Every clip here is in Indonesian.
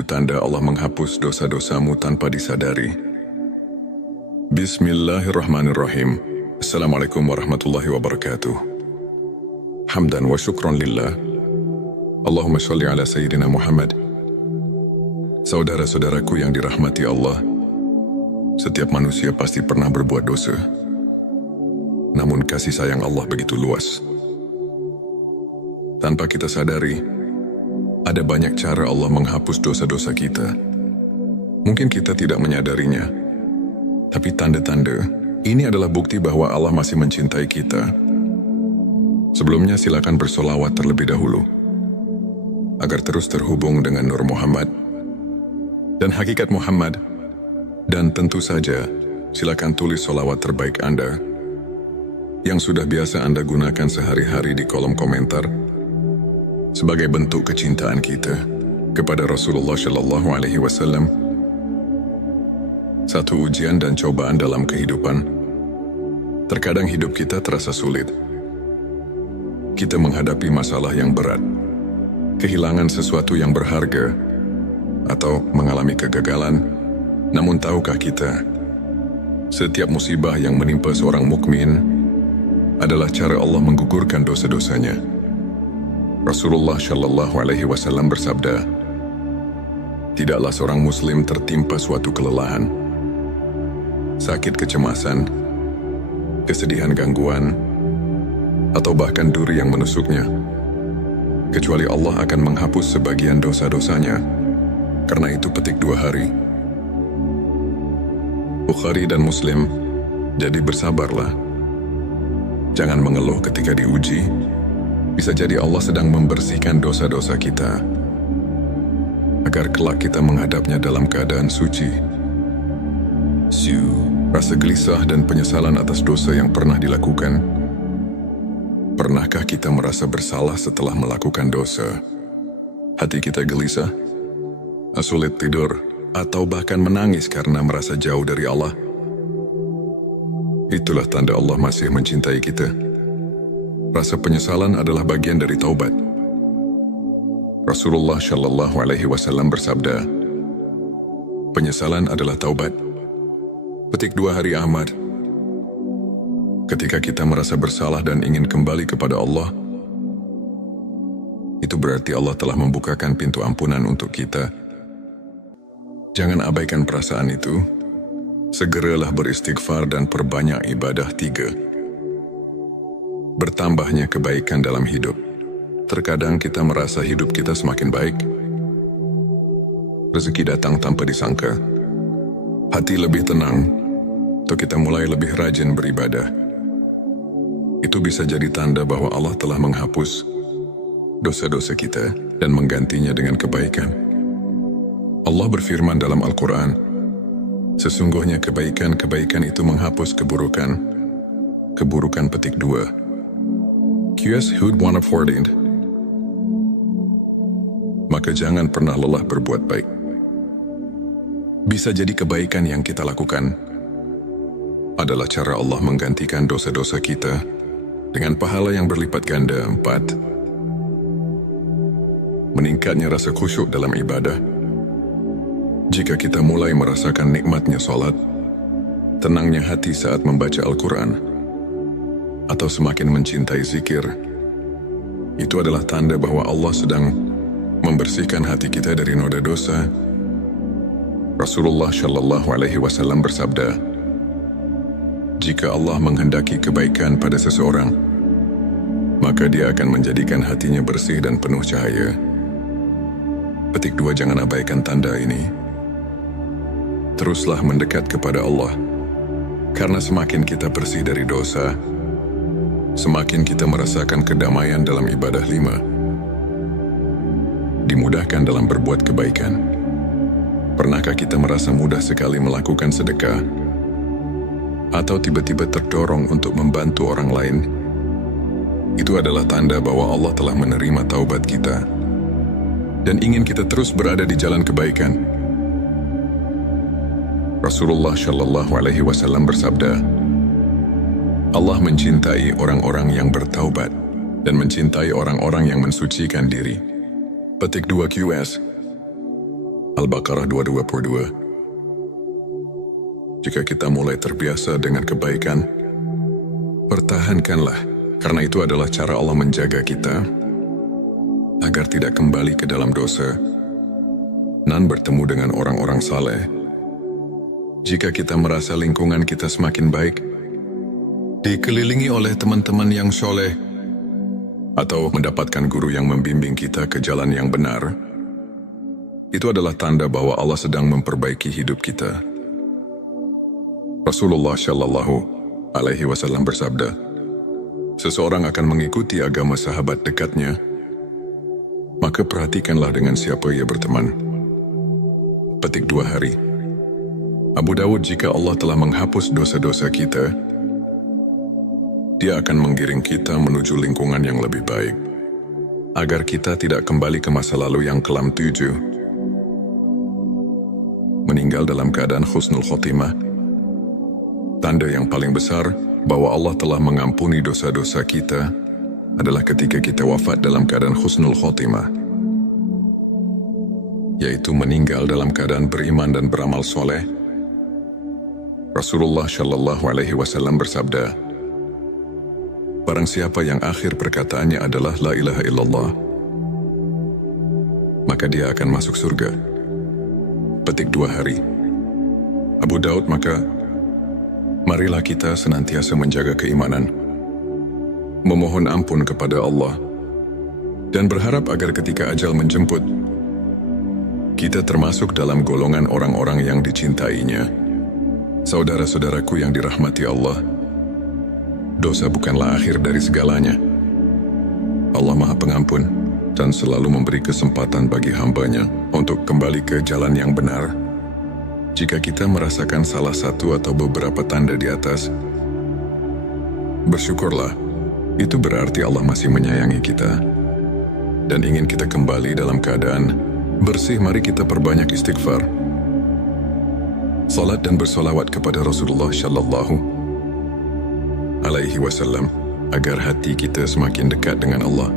tanda Allah menghapus dosa-dosamu tanpa disadari. Bismillahirrahmanirrahim. Assalamualaikum warahmatullahi wabarakatuh. Hamdan wa syukran lillah. Allahumma sholli ala Sayyidina Muhammad. Saudara-saudaraku yang dirahmati Allah, setiap manusia pasti pernah berbuat dosa. Namun kasih sayang Allah begitu luas. Tanpa kita sadari, ada banyak cara Allah menghapus dosa-dosa kita. Mungkin kita tidak menyadarinya, tapi tanda-tanda ini adalah bukti bahwa Allah masih mencintai kita. Sebelumnya silakan bersolawat terlebih dahulu, agar terus terhubung dengan Nur Muhammad dan hakikat Muhammad. Dan tentu saja, silakan tulis solawat terbaik Anda yang sudah biasa Anda gunakan sehari-hari di kolom komentar sebagai bentuk kecintaan kita kepada Rasulullah Shallallahu Alaihi Wasallam. Satu ujian dan cobaan dalam kehidupan. Terkadang hidup kita terasa sulit. Kita menghadapi masalah yang berat, kehilangan sesuatu yang berharga, atau mengalami kegagalan. Namun tahukah kita, setiap musibah yang menimpa seorang mukmin adalah cara Allah menggugurkan dosa-dosanya. Rasulullah Shallallahu Alaihi Wasallam bersabda, tidaklah seorang muslim tertimpa suatu kelelahan, sakit kecemasan, kesedihan gangguan, atau bahkan duri yang menusuknya, kecuali Allah akan menghapus sebagian dosa-dosanya. Karena itu petik 2 hari. Bukhari dan Muslim, jadi bersabarlah. Jangan mengeluh ketika diuji. Bisa jadi Allah sedang membersihkan dosa-dosa kita, agar kelak kita menghadapnya dalam keadaan suci. Rasa gelisah dan penyesalan atas dosa yang pernah dilakukan. Pernahkah kita merasa bersalah setelah melakukan dosa? Hati kita gelisah, sulit tidur, atau bahkan menangis karena merasa jauh dari Allah. Itulah tanda Allah masih mencintai kita. Rasa penyesalan adalah bagian dari taubat. Rasulullah Shallallahu Alaihi Wasallam bersabda, penyesalan adalah taubat. Petik 2 hari Ahmad. Ketika kita merasa bersalah dan ingin kembali kepada Allah, itu berarti Allah telah membukakan pintu ampunan untuk kita. Jangan abaikan perasaan itu. Segeralah beristighfar dan perbanyak ibadah. 3. Bertambahnya kebaikan dalam hidup. Terkadang kita merasa hidup kita semakin baik. Rezeki datang tanpa disangka. Hati lebih tenang, atau kita mulai lebih rajin beribadah. Itu bisa jadi tanda bahwa Allah telah menghapus dosa-dosa kita dan menggantinya dengan kebaikan. Allah berfirman dalam Al-Quran, sesungguhnya kebaikan-kebaikan itu menghapus keburukan. Keburukan petik 2. QS Hud 114. Maka jangan pernah lelah berbuat baik. Bisa jadi kebaikan yang kita lakukan adalah cara Allah menggantikan dosa-dosa kita dengan pahala yang berlipat ganda. 4. Meningkatnya rasa khusyuk dalam ibadah. Jika kita mulai merasakan nikmatnya salat, tenangnya hati saat membaca Al-Quran, atau semakin mencintai zikir, itu adalah tanda bahwa Allah sedang membersihkan hati kita dari noda dosa. Rasulullah Shallallahu Alaihi Wasallam bersabda, jika Allah menghendaki kebaikan pada seseorang, maka Dia akan menjadikan hatinya bersih dan penuh cahaya. Petik 2. Jangan abaikan tanda ini. Teruslah mendekat kepada Allah, karena semakin kita bersih dari dosa, semakin kita merasakan kedamaian dalam ibadah. 5. Dimudahkan dalam berbuat kebaikan. Pernahkah kita merasa mudah sekali melakukan sedekah, atau tiba-tiba terdorong untuk membantu orang lain? Itu adalah tanda bahwa Allah telah menerima taubat kita dan ingin kita terus berada di jalan kebaikan. Rasulullah Shallallahu Alaihi Wasallam bersabda, Allah mencintai orang-orang yang bertaubat dan mencintai orang-orang yang mensucikan diri. Petik 2 QS. Al-Baqarah 222. Jika kita mulai terbiasa dengan kebaikan, pertahankanlah, karena itu adalah cara Allah menjaga kita agar tidak kembali ke dalam dosa dan bertemu dengan orang-orang saleh. Jika kita merasa lingkungan kita semakin baik, dikelilingi oleh teman-teman yang soleh, atau mendapatkan guru yang membimbing kita ke jalan yang benar, itu adalah tanda bahwa Allah sedang memperbaiki hidup kita. Rasulullah Shallallahu Alaihi Wasallam bersabda, seseorang akan mengikuti agama sahabat dekatnya, maka perhatikanlah dengan siapa ia berteman. Petik 2 hari. Abu Dawud, jika Allah telah menghapus dosa-dosa kita, Dia akan menggiring kita menuju lingkungan yang lebih baik, agar kita tidak kembali ke masa lalu yang kelam. 7. Meninggal dalam keadaan husnul khotimah. Tanda yang paling besar bahwa Allah telah mengampuni dosa-dosa kita adalah ketika kita wafat dalam keadaan husnul khotimah, yaitu meninggal dalam keadaan beriman dan beramal soleh. Rasulullah Shallallahu Alaihi Wasallam bersabda, barang siapa yang akhir perkataannya adalah La ilaha illallah, maka dia akan masuk surga. Petik 2 hari. Abu Daud, maka marilah kita senantiasa menjaga keimanan, memohon ampun kepada Allah, dan berharap agar ketika ajal menjemput, kita termasuk dalam golongan orang-orang yang dicintainya. Saudara-saudaraku yang dirahmati Allah, dosa bukanlah akhir dari segalanya. Allah Maha Pengampun dan selalu memberi kesempatan bagi hambanya untuk kembali ke jalan yang benar. Jika kita merasakan salah satu atau beberapa tanda di atas, bersyukurlah. Itu berarti Allah masih menyayangi kita dan ingin kita kembali dalam keadaan bersih. Mari kita perbanyak istighfar, salat dan bersolawat kepada Rasulullah Shallallahu Alaihi Wasallam agar hati kita semakin dekat dengan Allah.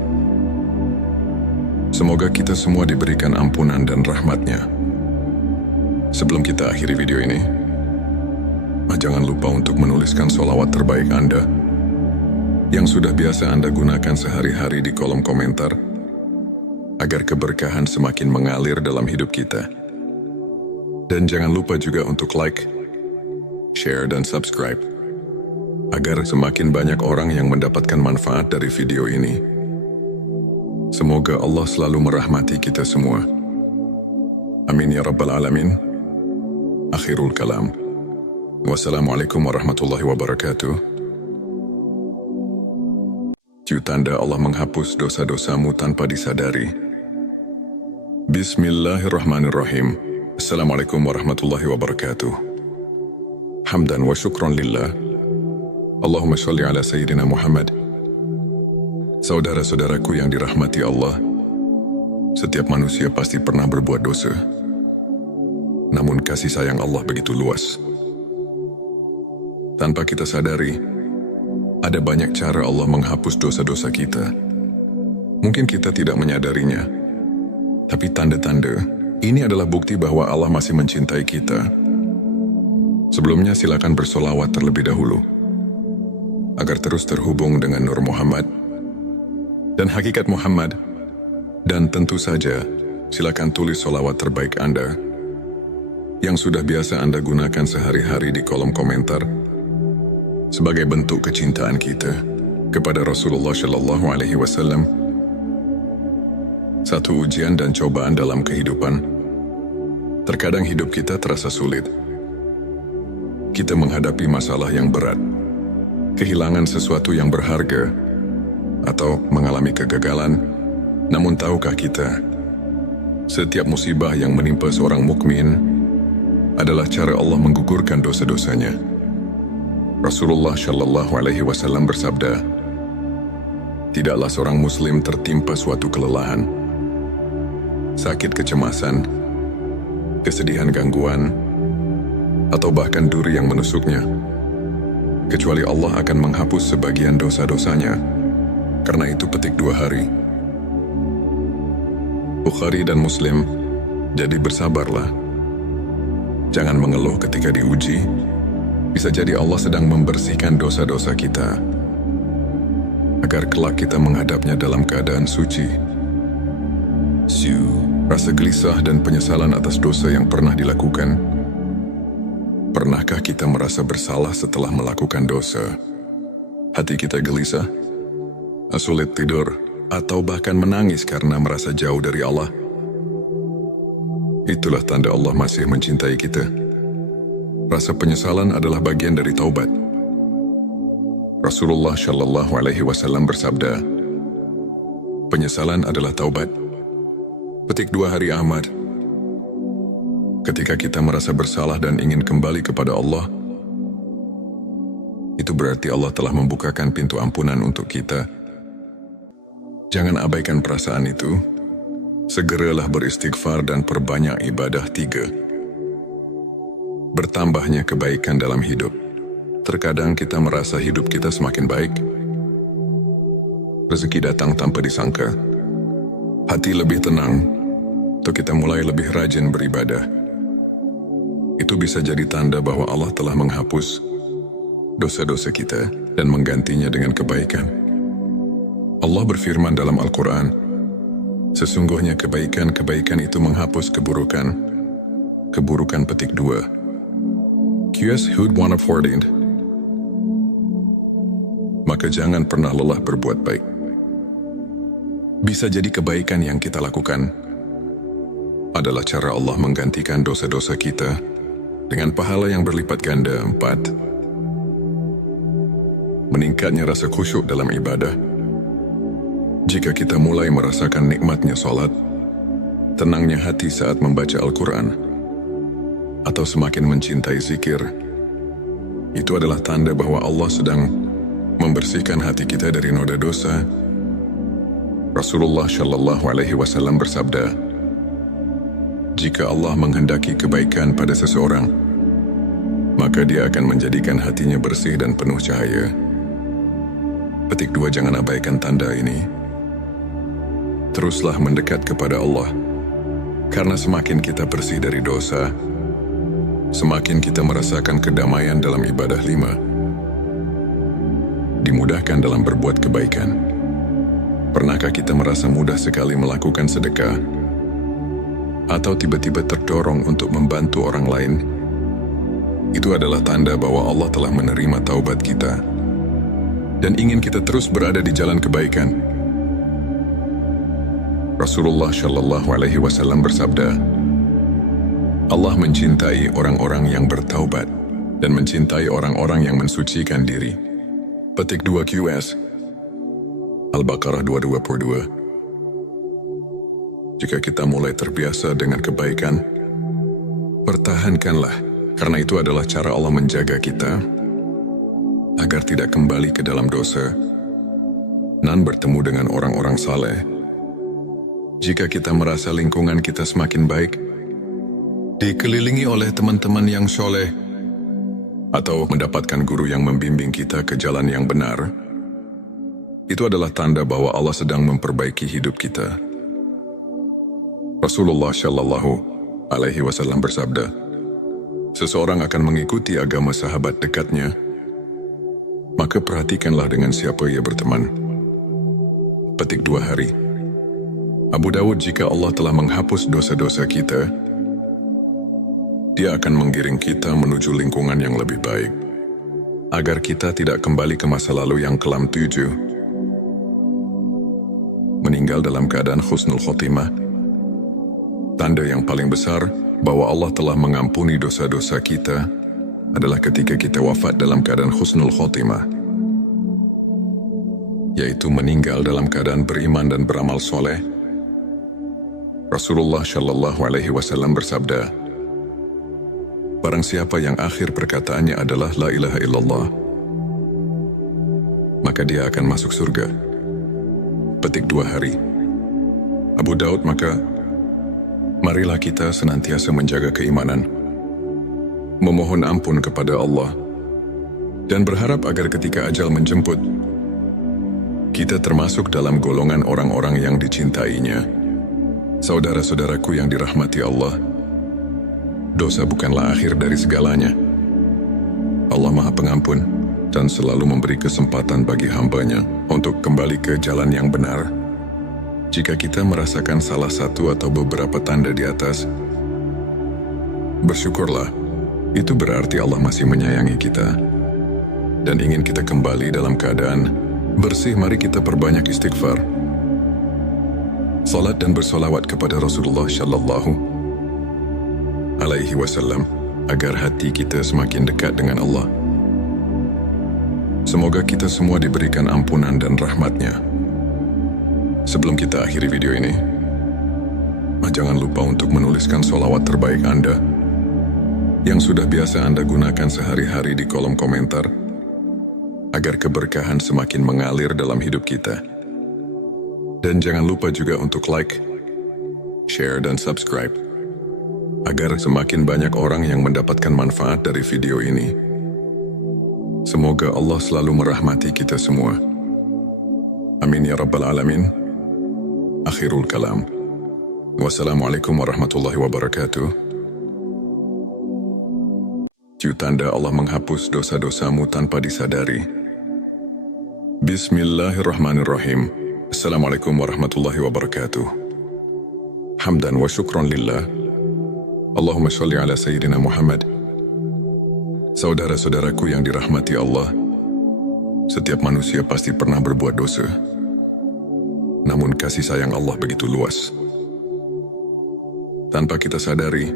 Semoga kita semua diberikan ampunan dan rahmatnya. Sebelum kita akhiri video ini, jangan lupa untuk menuliskan sholawat terbaik Anda yang sudah biasa Anda gunakan sehari-hari di kolom komentar, agar keberkahan semakin mengalir dalam hidup kita. Dan jangan lupa juga untuk like, share, dan subscribe, agar semakin banyak orang yang mendapatkan manfaat dari video ini. Semoga Allah selalu merahmati kita semua. Amin ya Rabbal Alamin. Akhirul kalam. Wassalamualaikum warahmatullahi wabarakatuh. Tanda Allah menghapus dosa-dosamu tanpa disadari. Bismillahirrahmanirrahim. Assalamualaikum warahmatullahi wabarakatuh. Hamdan wa syukran lillah. Allahumma sholli ala Sayyidina Muhammad. Saudara-saudaraku yang dirahmati Allah, setiap manusia pasti pernah berbuat dosa. Namun kasih sayang Allah begitu luas. Tanpa kita sadari, ada banyak cara Allah menghapus dosa-dosa kita. Mungkin kita tidak menyadarinya, tapi tanda-tanda ini adalah bukti bahwa Allah masih mencintai kita. Sebelumnya silakan bersolawat terlebih dahulu, agar terus terhubung dengan Nur Muhammad dan hakikat Muhammad. Dan tentu saja, silakan tulis solawat terbaik Anda yang sudah biasa Anda gunakan sehari-hari di kolom komentar, sebagai bentuk kecintaan kita kepada Rasulullah Shallallahu Alaihi Wasallam. Satu ujian dan cobaan dalam kehidupan. Terkadang hidup kita terasa sulit. Kita menghadapi masalah yang berat, kehilangan sesuatu yang berharga, atau mengalami kegagalan. Namun tahukah kita, setiap musibah yang menimpa seorang mukmin adalah cara Allah menggugurkan dosa-dosanya. Rasulullah Shallallahu Alaihi Wasallam bersabda, tidaklah seorang muslim tertimpa suatu kelelahan, sakit, kecemasan, kesedihan, gangguan, atau bahkan duri yang menusuknya, kecuali Allah akan menghapus sebagian dosa-dosanya. Karena itu petik 2 hari. Bukhari dan Muslim Jadi bersabarlah. Jangan mengeluh ketika diuji. Bisa jadi Allah sedang membersihkan dosa-dosa kita, agar kelak kita menghadapnya dalam keadaan suci. Rasa gelisah dan penyesalan atas dosa yang pernah dilakukan. Pernahkah kita merasa bersalah setelah melakukan dosa? Hati kita gelisah, sulit tidur, atau bahkan menangis karena merasa jauh dari Allah. Itulah tanda Allah masih mencintai kita. Rasa penyesalan adalah bagian dari taubat. Rasulullah Shallallahu Alaihi Wasallam bersabda, penyesalan adalah taubat. Petik 2 Hari Ahmad. Ketika kita merasa bersalah dan ingin kembali kepada Allah, itu berarti Allah telah membukakan pintu ampunan untuk kita. Jangan abaikan perasaan itu. Segeralah beristighfar dan perbanyak ibadah. 3. Bertambahnya kebaikan dalam hidup. Terkadang kita merasa hidup kita semakin baik. Rezeki datang tanpa disangka. Hati lebih tenang, atau kita mulai lebih rajin beribadah. Itu bisa jadi tanda bahwa Allah telah menghapus dosa-dosa kita dan menggantinya dengan kebaikan. Allah berfirman dalam Al-Quran, sesungguhnya kebaikan-kebaikan itu menghapus keburukan. Keburukan petik 2. QS Hud 114. Maka jangan pernah lelah berbuat baik. Bisa jadi kebaikan yang kita lakukan adalah cara Allah menggantikan dosa-dosa kita dengan pahala yang berlipat ganda. 4. Meningkatnya rasa khusyuk dalam ibadah. Jika kita mulai merasakan nikmatnya salat, tenangnya hati saat membaca Al-Quran, atau semakin mencintai zikir, itu adalah tanda bahwa Allah sedang membersihkan hati kita dari noda dosa. Rasulullah Shallallahu Alaihi Wasallam bersabda, jika Allah menghendaki kebaikan pada seseorang, maka Dia akan menjadikan hatinya bersih dan penuh cahaya. Petik 2. Jangan abaikan tanda ini. Teruslah mendekat kepada Allah, karena semakin kita bersih dari dosa, semakin kita merasakan kedamaian dalam ibadah. 5. Dimudahkan dalam berbuat kebaikan. Pernahkah kita merasa mudah sekali melakukan sedekah? Atau tiba-tiba terdorong untuk membantu orang lain? Itu adalah tanda bahwa Allah telah menerima taubat kita dan ingin kita terus berada di jalan kebaikan. Rasulullah Shallallahu Alaihi Wasallam bersabda, Allah mencintai orang-orang yang bertaubat dan mencintai orang-orang yang mensucikan diri. Petik 2 QS Al-Baqarah 222. Jika kita mulai terbiasa dengan kebaikan, pertahankanlah, karena itu adalah cara Allah menjaga kita agar tidak kembali ke dalam dosa dan bertemu dengan orang-orang saleh. Jika kita merasa lingkungan kita semakin baik, dikelilingi oleh teman-teman yang soleh, atau mendapatkan guru yang membimbing kita ke jalan yang benar, itu adalah tanda bahwa Allah sedang memperbaiki hidup kita. Rasulullah Shallallahu Alaihi Wasallam bersabda, seseorang akan mengikuti agama sahabat dekatnya, maka perhatikanlah dengan siapa ia berteman. Petik 2 hari. Abu Dawud, jika Allah telah menghapus dosa-dosa kita, Dia akan menggiring kita menuju lingkungan yang lebih baik, agar kita tidak kembali ke masa lalu yang kelam. 7. Meninggal dalam keadaan husnul khotimah. Tanda yang paling besar bahwa Allah telah mengampuni dosa-dosa kita adalah ketika kita wafat dalam keadaan husnul khotimah, yaitu meninggal dalam keadaan beriman dan beramal soleh. Rasulullah Shallallahu Alaihi Wasallam bersabda, barang siapa yang akhir perkataannya adalah La ilaha illallah, maka dia akan masuk surga. Petik 2 hari. Abu Daud, maka marilah kita senantiasa menjaga keimanan, memohon ampun kepada Allah, dan berharap agar ketika ajal menjemput, kita termasuk dalam golongan orang-orang yang dicintainya. Saudara-saudaraku yang dirahmati Allah, dosa bukanlah akhir dari segalanya. Allah Maha Pengampun dan selalu memberi kesempatan bagi hamba-Nya untuk kembali ke jalan yang benar. Jika kita merasakan salah satu atau beberapa tanda di atas, bersyukurlah. Itu berarti Allah masih menyayangi kita dan ingin kita kembali dalam keadaan bersih. Mari kita perbanyak istighfar, salat dan bersolawat kepada Rasulullah Shallallahu Alaihi Wasallam agar hati kita semakin dekat dengan Allah. Semoga kita semua diberikan ampunan dan rahmat-Nya. Sebelum kita akhiri video ini, jangan lupa untuk menuliskan sholawat terbaik Anda yang sudah biasa Anda gunakan sehari-hari di kolom komentar agar keberkahan semakin mengalir dalam hidup kita. Dan jangan lupa juga untuk like, share, dan subscribe agar semakin banyak orang yang mendapatkan manfaat dari video ini. Semoga Allah selalu merahmati kita semua. Amin ya Rabbal Alamin. Akhirul kalam. Wassalamualaikum warahmatullahi wabarakatuh. Tanda Allah menghapus dosa-dosamu tanpa disadari. Bismillahirrahmanirrahim. Assalamualaikum warahmatullahi wabarakatuh. Hamdan wa syukran lillah. Allahumma sholli ala Sayyidina Muhammad. Saudara-saudaraku yang dirahmati Allah, setiap manusia pasti pernah berbuat dosa. Namun kasih sayang Allah begitu luas. Tanpa kita sadari,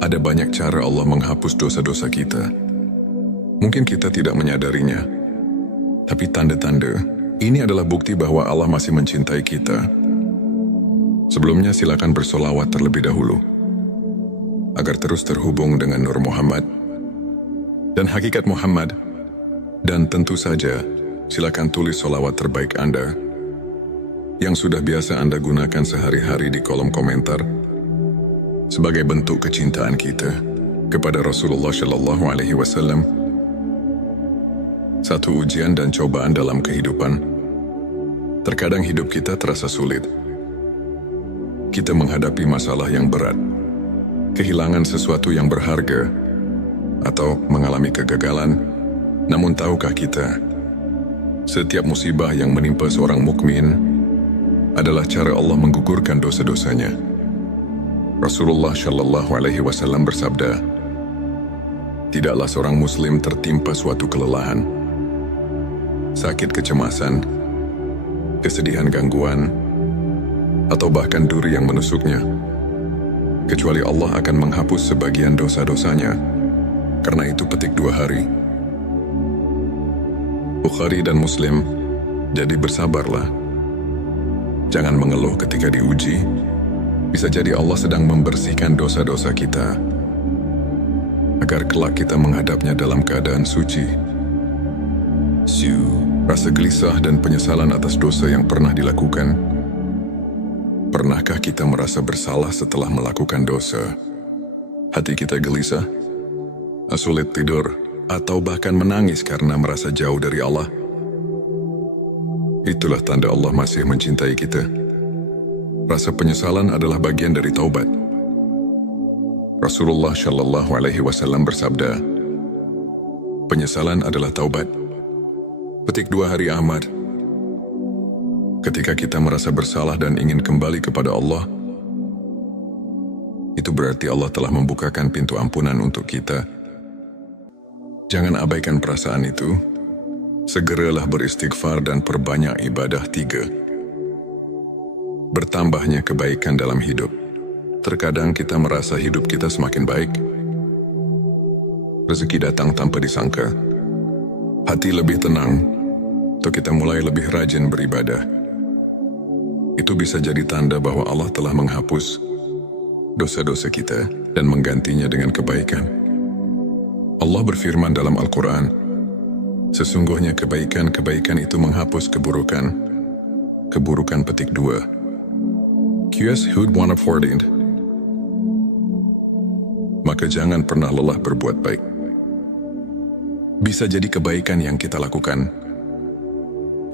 ada banyak cara Allah menghapus dosa-dosa kita. Mungkin kita tidak menyadarinya, tapi tanda-tanda ini adalah bukti bahwa Allah masih mencintai kita. Sebelumnya silakan bersolawat terlebih dahulu agar terus terhubung dengan Nur Muhammad dan hakikat Muhammad. Dan tentu saja, silakan tulis solawat terbaik Anda yang sudah biasa Anda gunakan sehari-hari di kolom komentar sebagai bentuk kecintaan kita kepada Rasulullah Shallallahu Alaihi Wasallam. Satu ujian dan cobaan dalam kehidupan. Terkadang hidup kita terasa sulit. Kita menghadapi masalah yang berat, kehilangan sesuatu yang berharga, atau mengalami kegagalan. Namun tahukah kita, setiap musibah yang menimpa seorang mukmin adalah cara Allah menggugurkan dosa-dosanya. Rasulullah Shallallahu Alaihi Wasallam bersabda, tidaklah seorang muslim tertimpa suatu kelelahan, sakit kecemasan, kesedihan gangguan, atau bahkan duri yang menusuknya, kecuali Allah akan menghapus sebagian dosa-dosanya. Karena itu petik 2 hari. Bukhari dan Muslim. Jadi bersabarlah. Jangan mengeluh ketika diuji. Bisa jadi Allah sedang membersihkan dosa-dosa kita agar kelak kita menghadapnya dalam keadaan suci. Rasa gelisah dan penyesalan atas dosa yang pernah dilakukan. Pernahkah kita merasa bersalah setelah melakukan dosa? Hati kita gelisah, sulit tidur, atau bahkan menangis karena merasa jauh dari Allah. Itulah tanda Allah masih mencintai kita. Rasa penyesalan adalah bagian dari taubat. Rasulullah Shallallahu Alaihi Wasallam bersabda, penyesalan adalah taubat. Petik 2 hari Ahmad. Ketika kita merasa bersalah dan ingin kembali kepada Allah, itu berarti Allah telah membukakan pintu ampunan untuk kita. Jangan abaikan perasaan itu. Segeralah beristighfar dan perbanyak ibadah. 3. Bertambahnya kebaikan dalam hidup. Terkadang kita merasa hidup kita semakin baik. Rezeki datang tanpa disangka. Hati lebih tenang, atau kita mulai lebih rajin beribadah. Itu bisa jadi tanda bahwa Allah telah menghapus dosa-dosa kita dan menggantinya dengan kebaikan. Allah berfirman dalam Al-Quran, sesungguhnya kebaikan-kebaikan itu menghapus keburukan. Keburukan petik 2. QS Hud 114. Maka jangan pernah lelah berbuat baik. Bisa jadi kebaikan yang kita lakukan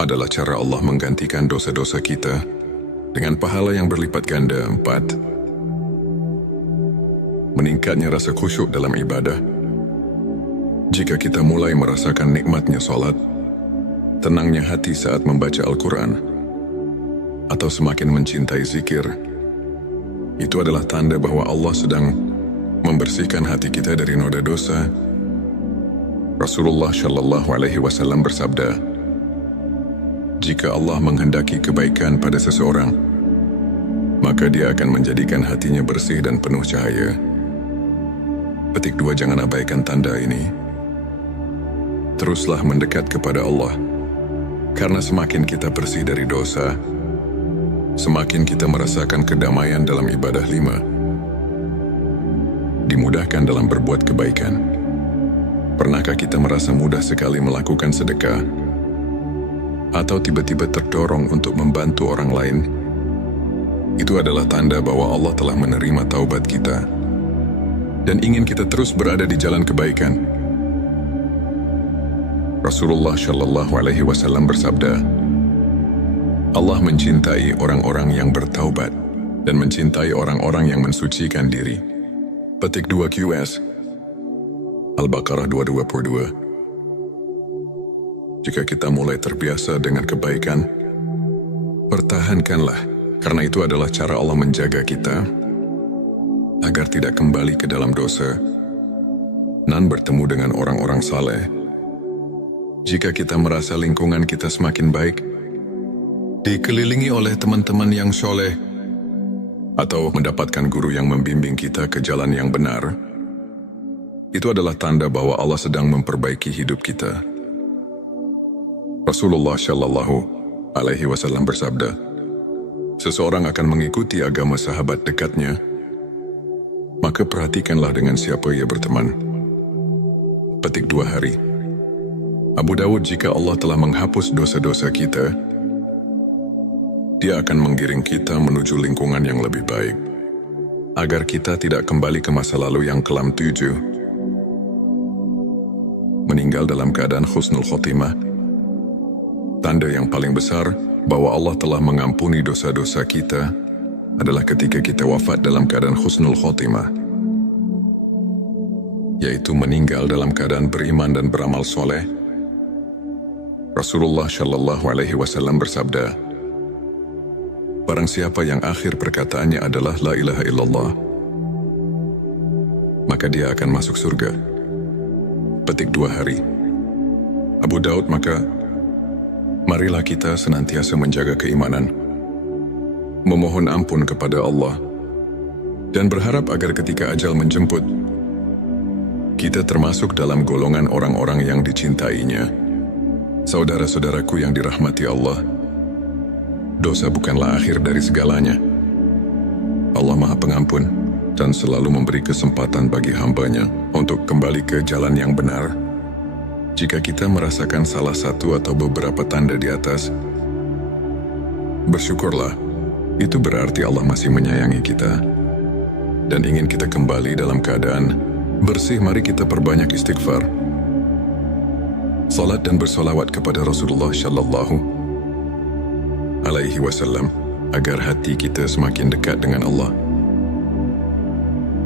adalah cara Allah menggantikan dosa-dosa kita dengan pahala yang berlipat ganda. 4. Meningkatnya rasa khusyuk dalam ibadah. Jika kita mulai merasakan nikmatnya solat, tenangnya hati saat membaca Al-Quran, atau semakin mencintai zikir, itu adalah tanda bahwa Allah sedang membersihkan hati kita dari noda dosa. Rasulullah Shallallahu Alaihi Wasallam bersabda, jika Allah menghendaki kebaikan pada seseorang, maka Dia akan menjadikan hatinya bersih dan penuh cahaya. Petik 2. Jangan abaikan tanda ini. Teruslah mendekat kepada Allah, karena semakin kita bersih dari dosa, semakin kita merasakan kedamaian dalam ibadah. 5. Dimudahkan dalam berbuat kebaikan. Pernahkah kita merasa mudah sekali melakukan sedekah, atau tiba-tiba terdorong untuk membantu orang lain? Itu adalah tanda bahwa Allah telah menerima taubat kita dan ingin kita terus berada di jalan kebaikan. Rasulullah Shallallahu Alaihi Wasallam bersabda, Allah mencintai orang-orang yang bertaubat dan mencintai orang-orang yang mensucikan diri. Petik 2 QS Al-Baqarah 222. Jika kita mulai terbiasa dengan kebaikan, pertahankanlah, karena itu adalah cara Allah menjaga kita agar tidak kembali ke dalam dosa dan bertemu dengan orang-orang saleh. Jika kita merasa lingkungan kita semakin baik, dikelilingi oleh teman-teman yang soleh, atau mendapatkan guru yang membimbing kita ke jalan yang benar, itu adalah tanda bahwa Allah sedang memperbaiki hidup kita. Rasulullah Shallallahu Alaihi Wasallam bersabda, seseorang akan mengikuti agama sahabat dekatnya, maka perhatikanlah dengan siapa ia berteman. Petik 2 hari. Abu Dawud, jika Allah telah menghapus dosa-dosa kita, Dia akan menggiring kita menuju lingkungan yang lebih baik, agar kita tidak kembali ke masa lalu yang kelam. 7. Meninggal dalam keadaan husnul khotimah. Tanda yang paling besar bahwa Allah telah mengampuni dosa-dosa kita adalah ketika kita wafat dalam keadaan husnul khotimah, yaitu meninggal dalam keadaan beriman dan beramal soleh. Rasulullah Shallallahu Alaihi Wasallam bersabda, barang siapa yang akhir perkataannya adalah La ilaha illallah, maka dia akan masuk surga. Petik 2 hari. Abu Daud, maka marilah kita senantiasa menjaga keimanan, memohon ampun kepada Allah, dan berharap agar ketika ajal menjemput, kita termasuk dalam golongan orang-orang yang dicintainya. Saudara-saudaraku yang dirahmati Allah, dosa bukanlah akhir dari segalanya. Allah Maha Pengampun dan selalu memberi kesempatan bagi hamba-Nya untuk kembali ke jalan yang benar. Jika kita merasakan salah satu atau beberapa tanda di atas, bersyukurlah. Itu berarti Allah masih menyayangi kita dan ingin kita kembali dalam keadaan bersih. Mari kita perbanyak istighfar, salat dan bersolawat kepada Rasulullah Shallallahu Alaihi Wasallam agar hati kita semakin dekat dengan Allah.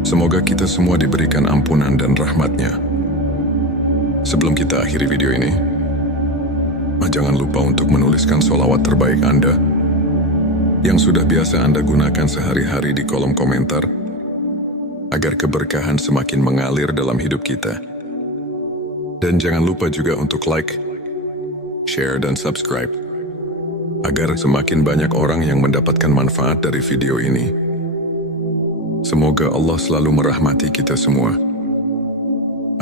Semoga kita semua diberikan ampunan dan rahmat-Nya. Sebelum kita akhiri video ini, jangan lupa untuk menuliskan sholawat terbaik Anda yang sudah biasa Anda gunakan sehari-hari di kolom komentar, agar keberkahan semakin mengalir dalam hidup kita. Dan jangan lupa juga untuk like, share, dan subscribe, agar semakin banyak orang yang mendapatkan manfaat dari video ini. Semoga Allah selalu merahmati kita semua.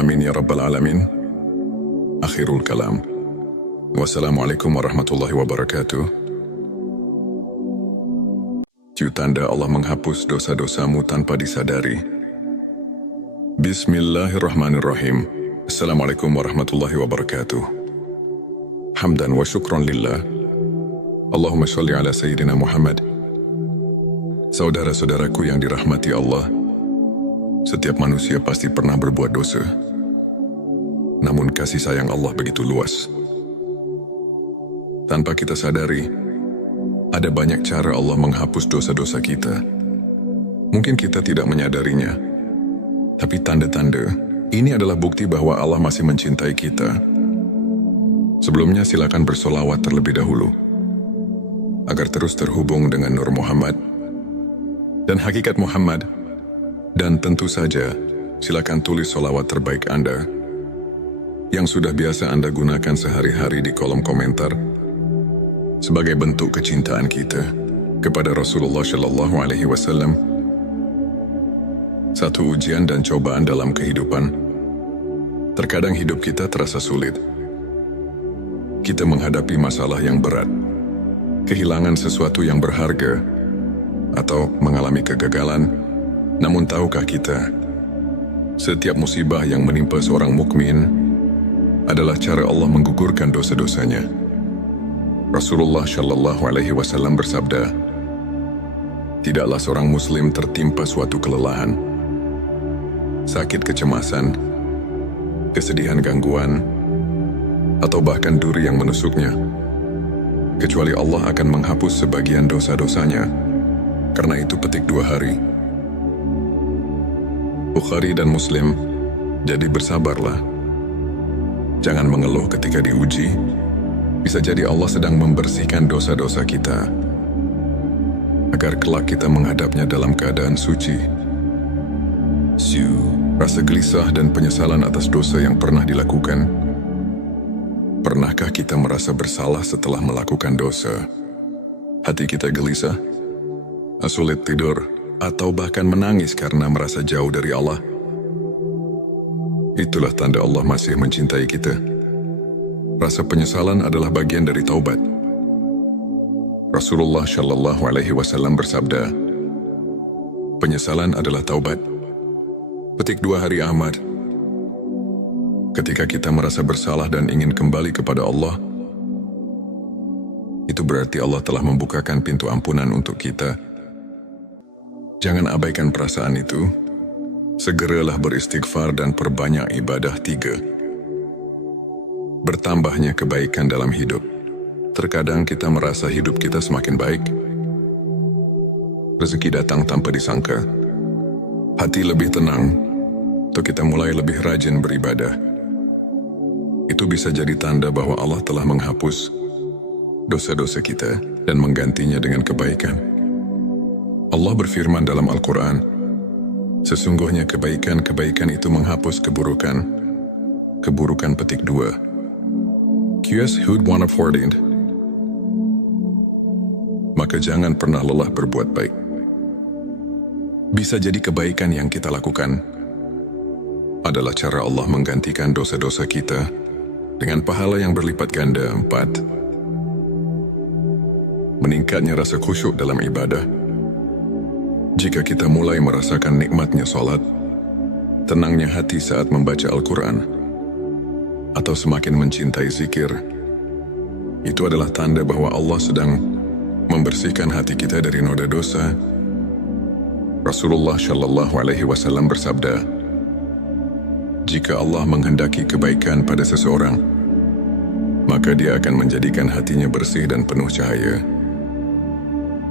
Amin ya Rabbal Alamin. Akhirul kalam. Wassalamualaikum warahmatullahi wabarakatuh. Tanda Allah menghapus dosa-dosamu tanpa disadari. Bismillahirrahmanirrahim. Assalamualaikum warahmatullahi wabarakatuh. Hamdan wa syukran lillah. Allahumma sholli ala Sayyidina Muhammad. Saudara-saudaraku yang dirahmati Allah, setiap manusia pasti pernah berbuat dosa. Namun kasih sayang Allah begitu luas. Tanpa kita sadari, Ada banyak cara Allah menghapus dosa-dosa kita. Mungkin kita tidak menyadarinya, tapi tanda-tanda ini adalah bukti bahwa Allah masih mencintai kita. Sebelumnya silakan bersolawat terlebih dahulu, agar terus terhubung dengan Nur Muhammad dan hakikat Muhammad. Dan tentu saja, silakan tulis solawat terbaik Anda yang sudah biasa Anda gunakan sehari-hari di kolom komentar sebagai bentuk kecintaan kita kepada Rasulullah Shallallahu Alaihi Wasallam. Satu ujian dan cobaan dalam kehidupan. Terkadang hidup kita terasa sulit. Kita menghadapi masalah yang berat, kehilangan sesuatu yang berharga, atau mengalami kegagalan. Namun tahukah kita, setiap musibah yang menimpa seorang mukmin adalah cara Allah menggugurkan dosa-dosanya. Rasulullah Shallallahu Alaihi Wasallam bersabda, tidaklah seorang muslim tertimpa suatu kelelahan, sakit kecemasan, kesedihan gangguan, atau bahkan duri yang menusuknya, kecuali Allah akan menghapus sebagian dosa-dosanya. Karena itu petik 2 hari. Bukhari dan Muslim, jadi bersabarlah. Jangan mengeluh ketika diuji. Bisa jadi Allah sedang membersihkan dosa-dosa kita, agar kelak kita menghadapnya dalam keadaan suci. Rasa gelisah dan penyesalan atas dosa yang pernah dilakukan. Pernahkah kita merasa bersalah setelah melakukan dosa? Hati kita gelisah, sulit tidur, atau bahkan menangis karena merasa jauh dari Allah. Itulah tanda Allah masih mencintai kita. Rasa penyesalan adalah bagian dari taubat. Rasulullah Shallallahu Alaihi Wasallam bersabda, penyesalan adalah taubat. Petik 2 hari Ahmad. Ketika kita merasa bersalah dan ingin kembali kepada Allah, itu berarti Allah telah membukakan pintu ampunan untuk kita. Jangan abaikan perasaan itu. Segeralah beristighfar dan perbanyak ibadah. 3. Bertambahnya kebaikan dalam hidup. Terkadang kita merasa hidup kita semakin baik. Rezeki datang tanpa disangka. Hati lebih tenang, atau kita mulai lebih rajin beribadah. Itu bisa jadi tanda bahwa Allah telah menghapus dosa-dosa kita dan menggantinya dengan kebaikan. Allah berfirman dalam Al-Quran, sesungguhnya kebaikan-kebaikan itu menghapus keburukan. Keburukan petik 2. QS Hud 114. Maka jangan pernah lelah berbuat baik. Bisa jadi kebaikan yang kita lakukan adalah cara Allah menggantikan dosa-dosa kita dengan pahala yang berlipat ganda. 4. Meningkatnya rasa khusyuk dalam ibadah. Jika kita mulai merasakan nikmatnya salat, tenangnya hati saat membaca Al-Quran, atau semakin mencintai zikir, itu adalah tanda bahwa Allah sedang membersihkan hati kita dari noda dosa. Rasulullah Shallallahu Alaihi Wasallam bersabda, jika Allah menghendaki kebaikan pada seseorang, maka Dia akan menjadikan hatinya bersih dan penuh cahaya.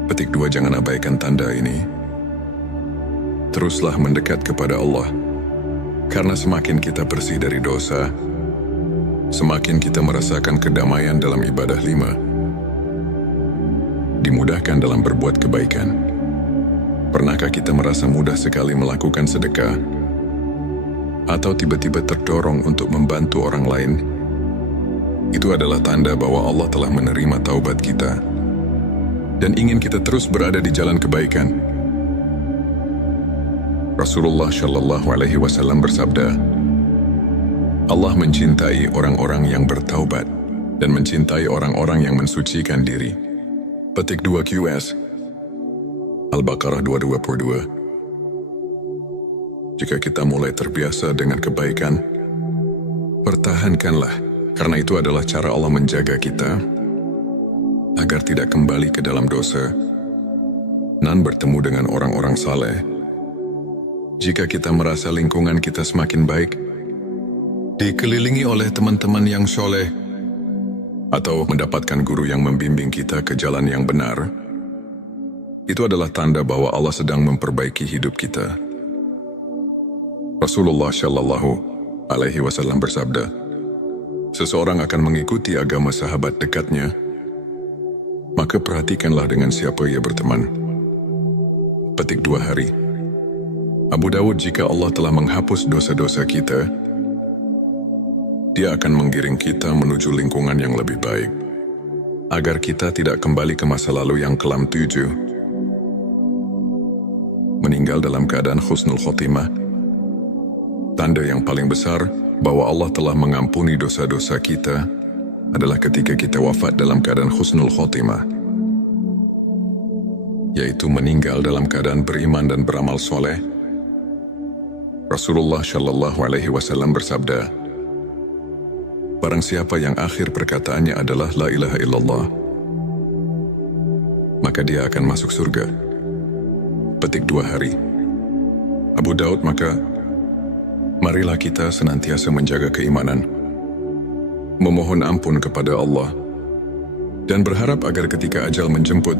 Petik 2. Jangan abaikan tanda ini. Teruslah mendekat kepada Allah, karena semakin kita bersih dari dosa, semakin kita merasakan kedamaian dalam ibadah. 5. Dimudahkan dalam berbuat kebaikan. Pernahkah kita merasa mudah sekali melakukan sedekah, atau tiba-tiba terdorong untuk membantu orang lain? Itu adalah tanda bahwa Allah telah menerima taubat kita dan ingin kita terus berada di jalan kebaikan. Rasulullah Shallallahu Alaihi Wasallam bersabda, Allah mencintai orang-orang yang bertaubat dan mencintai orang-orang yang mensucikan diri. Petik 2 QS Al-Baqarah 222. Jika kita mulai terbiasa dengan kebaikan, pertahankanlah, karena itu adalah cara Allah menjaga kita agar tidak kembali ke dalam dosa dan bertemu dengan orang-orang saleh. Jika kita merasa lingkungan kita semakin baik, dikelilingi oleh teman-teman yang soleh, atau mendapatkan guru yang membimbing kita ke jalan yang benar, itu adalah tanda bahwa Allah sedang memperbaiki hidup kita. Rasulullah Shallallahu Alaihi Wasallam bersabda, seseorang akan mengikuti agama sahabat dekatnya, maka perhatikanlah dengan siapa ia berteman. Petik 2 hari. Abu Dawud, jika Allah telah menghapus dosa-dosa kita, Dia akan menggiring kita menuju lingkungan yang lebih baik, agar kita tidak kembali ke masa lalu yang kelam 7. Meninggal dalam keadaan husnul khotimah. Tanda yang paling besar bahwa Allah telah mengampuni dosa-dosa kita adalah ketika kita wafat dalam keadaan husnul khotimah, yaitu meninggal dalam keadaan beriman dan beramal soleh. Rasulullah Shallallahu Alaihi Wasallam bersabda, barang siapa yang akhir perkataannya adalah La ilaha illallah, maka dia akan masuk surga. Petik 2 hari. Abu Daud, maka marilah kita senantiasa menjaga keimanan, memohon ampun kepada Allah, dan berharap agar ketika ajal menjemput,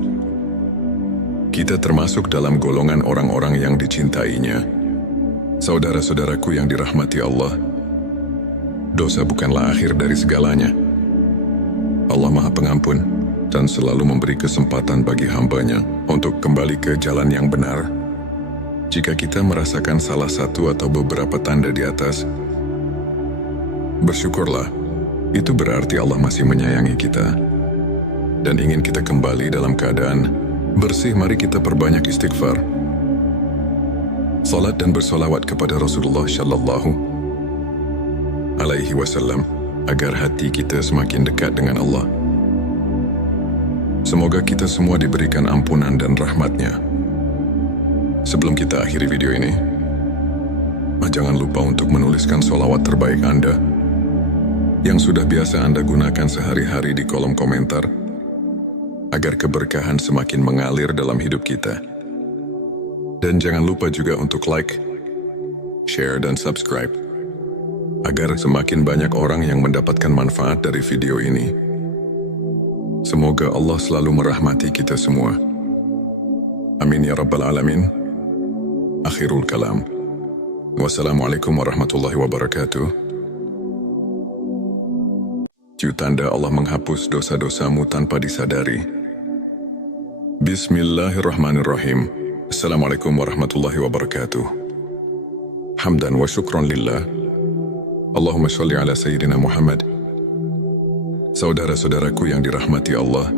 kita termasuk dalam golongan orang-orang yang dicintainya. Saudara-saudaraku yang dirahmati Allah, dosa bukanlah akhir dari segalanya. Allah Maha Pengampun dan selalu memberi kesempatan bagi hamba-Nya untuk kembali ke jalan yang benar. Jika kita merasakan salah satu atau beberapa tanda di atas, bersyukurlah. Itu berarti Allah masih menyayangi kita dan ingin kita kembali dalam keadaan bersih. Mari kita perbanyak istighfar, salat dan bersolawat kepada Rasulullah Shallallahu Alaihi Wasallam agar hati kita semakin dekat dengan Allah. Semoga kita semua diberikan ampunan dan rahmat-Nya. Sebelum kita akhiri video ini, jangan lupa untuk menuliskan solawat terbaik Anda yang sudah biasa Anda gunakan sehari-hari di kolom komentar, agar keberkahan semakin mengalir dalam hidup kita. Dan jangan lupa juga untuk like, share, dan subscribe, agar semakin banyak orang yang mendapatkan manfaat dari video ini. Semoga Allah selalu merahmati kita semua. Amin ya Rabbal Alamin. Akhirul kalam. Wassalamualaikum warahmatullahi wabarakatuh. Tanda Allah menghapus dosa-dosamu tanpa disadari. Bismillahirrahmanirrahim. Assalamualaikum warahmatullahi wabarakatuh. Hamdan wa syukron lillah. Allahumma sholli ala Sayyidina Muhammad. Saudara-saudaraku yang dirahmati Allah,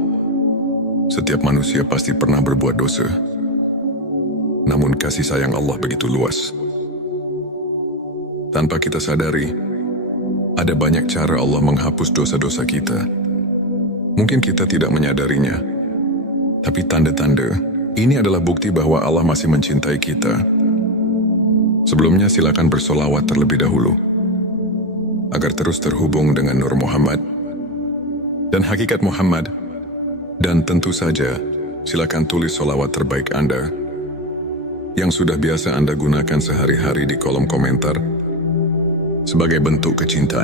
setiap manusia pasti pernah berbuat dosa. Namun kasih sayang Allah begitu luas. Tanpa kita sadari, ada banyak cara Allah menghapus dosa-dosa kita. Mungkin kita tidak menyadarinya, tapi tanda-tanda ini adalah bukti bahwa Allah masih mencintai kita. Sebelumnya silakan bersolawat terlebih dahulu, agar terus terhubung dengan Nur Muhammad dan hakikat Muhammad. Dan tentu saja, silakan tulis solawat terbaik Anda yang sudah biasa Anda gunakan sehari-hari di kolom komentar sebagai bentuk kecintaan